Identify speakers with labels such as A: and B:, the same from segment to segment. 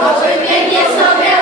A: Boże, biegnie sobie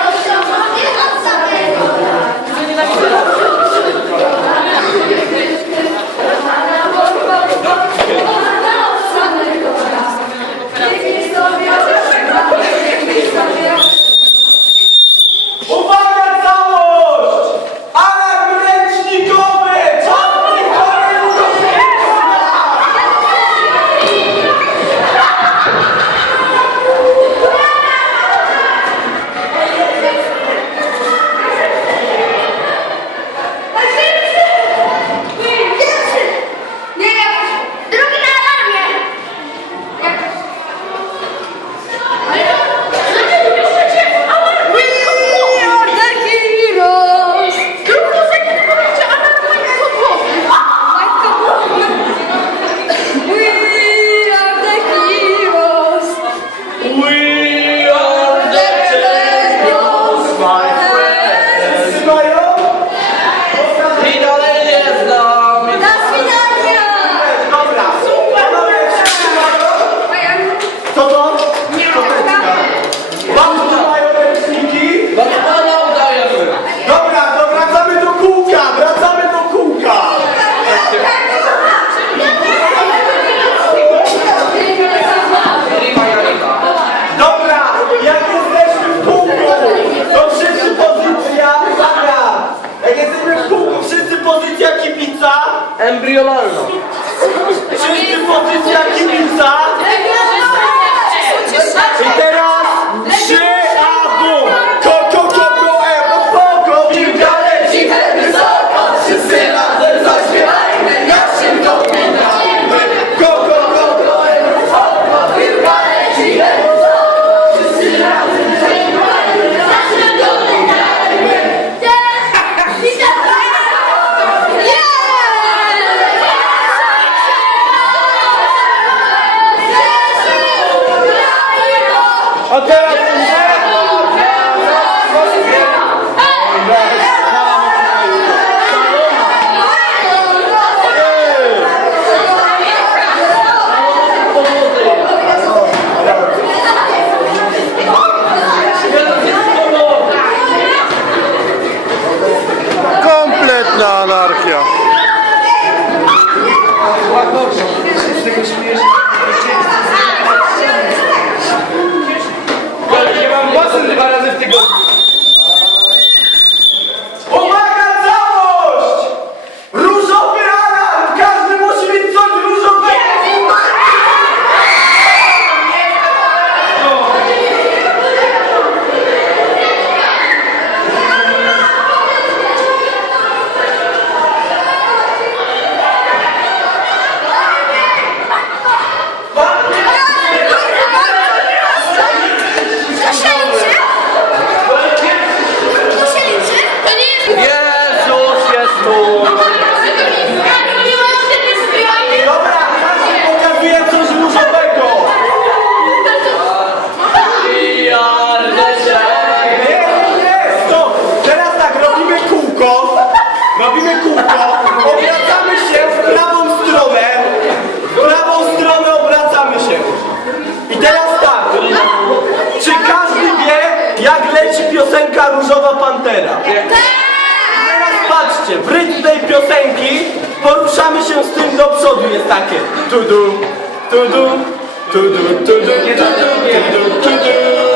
A: embriyolarla. Çünkü potansiyel kimsa
B: Kompletna anarchia.
C: Własny dwa razy w tygodniu.
A: kółko, obracamy się w prawą stronę, w prawą stronę obracamy się. I teraz tak, czy każdy wie, jak leci piosenka Różowa Pantera? Teraz patrzcie, w rytm tej piosenki poruszamy się z tym do przodu, jest takie tu-du, tu-du, tu-du, tu-du, tu-du, tu-du, tu-du.